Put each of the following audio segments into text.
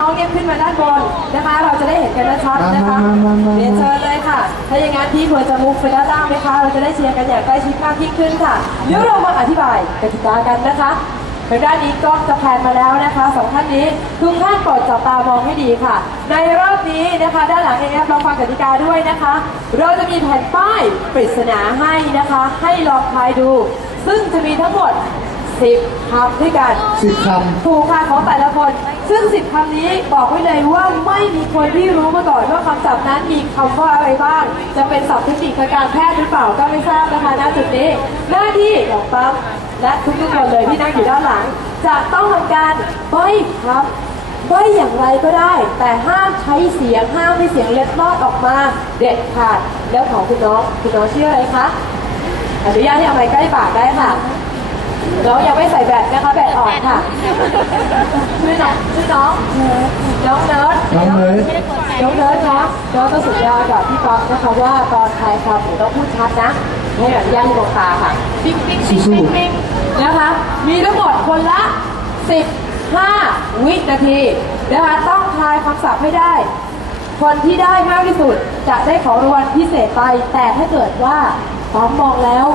น้องเนี่ยขึ้นมาด้านบนนะคะ เราจะได้เห็นกันชัดๆนะคะมามามามา เรียนเชิญเลยค่ะ ถ้าอย่างนั้นพี่ควรจะมุกไปด้านล่างไหมคะ เราจะได้เชียร์กันอย่างใกล้ชิดมากยิ่งขึ้นค่ะ เดี๋ยวเรามาอธิบายกติกากันนะคะทางด้านนี้ก็จะแพนมาแล้วนะคะสองท่านนี้ทุกท่านโปรดจับตามองให้ดีค่ะ ในรอบนี้นะคะด้านหลังเองเราฟังกติกาด้วยนะคะ เราจะมีแผ่นป้ายปริศนาให้นะคะ ให้ลองทายดู ซึ่งจะมีทั้งหมด 10คำด้วยกัน สิบคถูกค่ะของแต่ละคน ซึ่งสิบคำนี้บอกไว้เลยว่าไม่มีคนที่รู้มาก่อนว่าคำศัพท์นั้นมีคำว่าอะไรบ้าง จะเป็นศัพท์เทคนิคทางการแพทย์หรือเปล่าก็ไม่ทราบนะคะณจุดนี้ หน้าที่ของปั๊มและทุกๆคนเลยที่นั่งอยู่ด้านหลัง จะต้องทำการใบครับใบอย่างไรก็ได้ แต่ห้ามใช้เสียงห้ามให้เสียงเล็ดลอดออกมาเด็ดขาดแล้วของคุณน้องคุณน้องชื่ออะไรคะอนุญาตให้เอาไม้ใกล้ปากได้ค่ะ น้องยังไม่ใส่แบตนะคะแบตอ่อนค่ะ ชื่อน้องชื่อน้องน้องเนิร์ดำน้องเนยน้องเนิร์ดนะน้องต้องสัญญากับพี่ป๊อปนะคะว่าตอนทายคำหนูต้องพูดชัดนะให้อนุญาตให้มองตาค่ะปิ๊งปิ๊งปิ๊งปิ๊งปิ๊งนะคะ มีทั้งหมดคนละ 15 วินาทีนะคะต้องทายคำศัพท์ให้ได้ คนที่ได้มากที่สุดจะได้ของรางวัลพิเศษไป แต่ถ้าเกิดว่าป๊อปมองแล้ว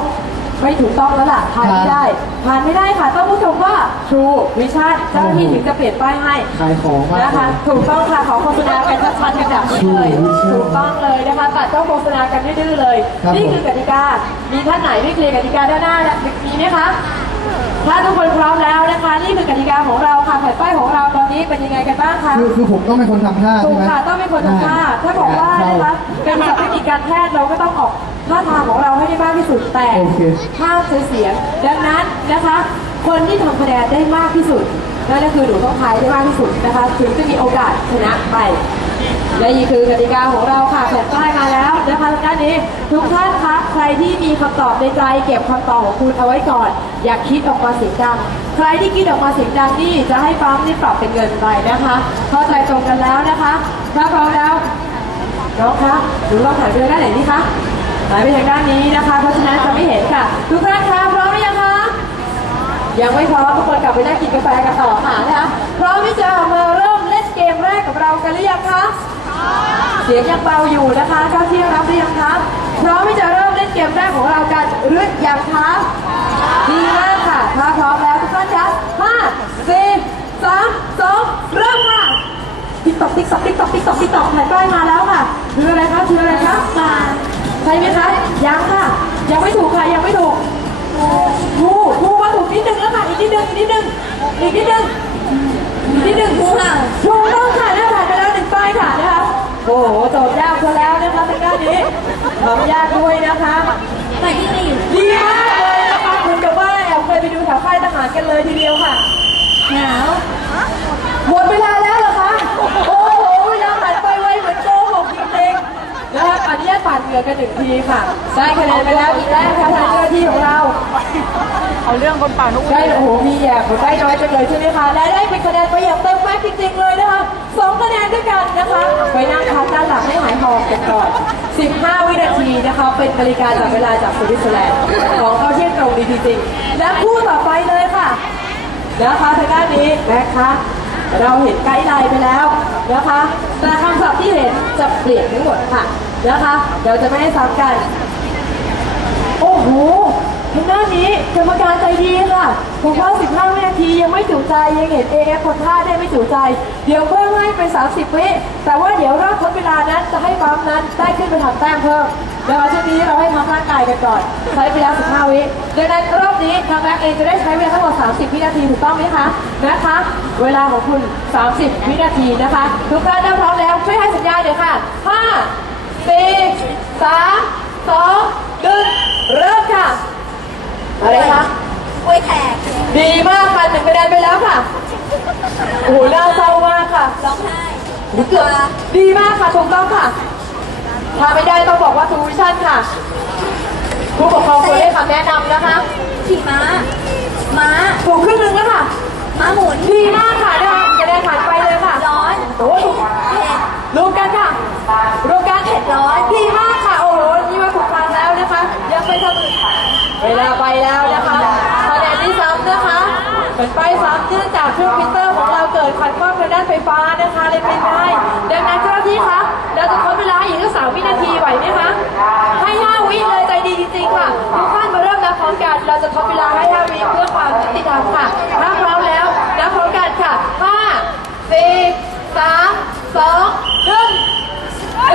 ไม่ถูกต้องแล้วล่ะผ่านไม่ได้ผ่านไม่ได้ค่ะต้องผู้ชมว่า True Vision เจ้าหน้าที่ถึงจะเปลี่ยนป้ายให้ขายของมาก นะคะเลยถูกต้องค่ะขอโฆษณากันชัดๆกันแบบนี้เลย True Vision ถูกต้องเลยนะคะแต่ต้องโฆษณากันไม่ดื้อเลย ครับนี่คือกติกา มีท่านไหนไม่เคลียร์กติกาด้านหน้าและมีไหมคะ ถ้าทุกคนพร้อมแล้วนะคะ นี่คือกติกาของเราค่ะแผ่นป้ายของเราตอนนี้เป็นยังไงกันบ้างคะ คือคือผมต้องเป็นคนทำท่าถูใช่กไหม ค่ะต้องเป็นคนทำท่าถ้าบอกว่านะคะเป็นศัพท์เทคนิคการแพทย์เราก็ต้องออก ท่าทางของเราให้ได้มากที่สุดแต่โอเค ห้ามใช้เสียง ดังนั้นนะคะ คนที่ทำคะแนนได้มากที่สุดนั่นก็คือหนูต้องทายได้มากที่สุดนะคะถึงจะมีโอกาสชนะไป และนี่คือกติกาของเราค่ะแผ่นป้ายมาแล้วนะคะทางด้านนี้ทุกท่านคะใครที่มีคำตอบในใจ เก็บคำตอบของคุณเอาไว้ก่อน อย่าคิดออกมาเสียงดังใครที่คิดออกมาเสียงดังนี่จะให้ปั๊มนี่ปรับเป็นเงินไปนะคะเข้าใจตรงกันแล้วนะคะถ้าพร้อมแล้วน้องคะหนูลองหันไปทางด้านไหนดีคะ หันไปทางด้านนี้นะคะ เพราะฉะนั้นจะไม่เห็นค่ะ ทุกท่านคะพร้อมหรือยังคะ ยังไม่พร้อมทุกคนกลับไปนั่งกินกาแฟกันต่อค่ะนะคะพร้อมที่จะมาเริ่มเล่นเกมแรกกับเรากันหรือยังคะ เสียงยังเบาอยู่นะคะเจ้าที่รับหรือยังคะพร้อมที่จะเริ่มเล่นเกมแรกของเรากันหรือยังคะดีมากค่ะถ้าพร้อมแล้วทุกท่านคะห้าสี่สามสองเริ่มค่ะติ๊กต๊อกติ๊กต๊อกติ๊กต๊อกติ๊กต๊อกติ๊กตอกแผ่นป้ายมาแล้วค่ะคืออะไรคะคืออะไรคะ ช่ไหมคะยังค่ะยังไม่ถูกค่ะยังไม่ถูกถูกถูกมาถูกนิดนึงแล้วค่ะอีกนิดนึงอีกนิดนึงอีกนิดนึงอีกนิดนึงถูกค่ะถูกต้องค่ะได้ผ่านไปแล้วหนึ่งป้ายค่ะนะคะโอ้โหโจทย์ยากซะแล้วนะคะทางด้านนี้ทำยากด้วยนะคะไปที่สี่ดีมากาตผ่านเหงื่อกันหนึ่งทีค่ะได้คะแนนไปแล้วอีกแรกค่ะทางเจ้าหน้าที่ของเราเอาเรื่องคนป่านุกได้โอ้โหมีแย่ผมได้น้อยจังเลยใช่ไหมคะและได้เป็นคะแนนไปอย่างเต็มแม็กซ์จริงๆเลยนะคะสองคะแนนด้วยกันนะคะไปนั่งพักด้านหลังให้หายหอบกันก่อน15 วินาทีนะคะเป็นนาฬิกาจับเวลาจากสวิตเซอร์แลนด์ของเขาเที่ยงตรงดีจริงๆและคู่ต่อไปเลยค่ะนะคะทางด้านนี้นะคะเราเห็นไกด์ไลน์ไปแล้วนะคะแต่คำศัพท์ที่เห็นจะเปลี่ยนทั้งหมดค่ะ นะคะ เดี๋ยวจะไม่ให้ซ้ำกัน โอ้โหทางด้านนี้กรรมการใจดีค่ะผมว่า 15 วินาทียังไม่จุใจยังเห็นเองคนท่าได้ไม่จุใจ เดี๋ยวเพิ่มให้เป็น 30 วิแต่ว่าเดี๋ยวรอบทดเวลานั้นจะให้ปั๊มนั้นได้ขึ้นไปทำแต้มเพิ่มเดี๋ยวช่วงนี้เราให้ทำร่างกายกันก่อน ใช้ไปแล้ว15 วิดังนั้นรอบนี้ทางแม็กเองจะได้ใช้เวลาทั้งหมด 30 วินาทีถูกต้องไหมคะนะคะ เวลาของคุณ 30 วินาทีนะคะ ทุกท่านถ้าพร้อมแล้วช่วยให้สัญญาณเดี๋ยวค่ะ 5 สามสองหนึ่งเริ่มค่ะ อะไรคะ กล้วยแขกดีมากค่ะหนึ่งคะแนนไปแล้วค่ะโอ้โหน่าเศร้ามากค่ะ ร้องไห้เกือบดีมากค่ะถูกต้องค่ะ ถ้าไม่ได้ต้องบอกว่าทูวิชั่นค่ะ ผู้ปกครองควรได้คำแนะนำนะคะ ขี่ม้า ม้า ถูกครึ่งหนึ่งแล้วค่ะ ม้าหมุน ดีมากค่ะนะคะคะแนนผ่านไปเลยค่ะร้อนโอ้โหเผ็ด รวมกันค่ะรวมกัน เผ็ดร้อน ดีมากค่ะ โอ้โห นี่ว่าถูกทางแล้วนะคะ ยังไม่ทำอื่นเวลาไปแล้วนะคะคะแนนที่ซ้ำนะคะ เป็นไปซ้ำเนื่อง เราเกิดขัดข้องทางด้านไฟฟ้านะคะเลยเป็นได้ดังนั้นเจ้าหน้าที่คะเราจะทดเวลาอีกสักสามวินาทีไหวไหมคะให้ห้าวิเลยใจดีจริงๆค่ะทุกท่านมาเริ่มนับพร้อมกันเราจะทด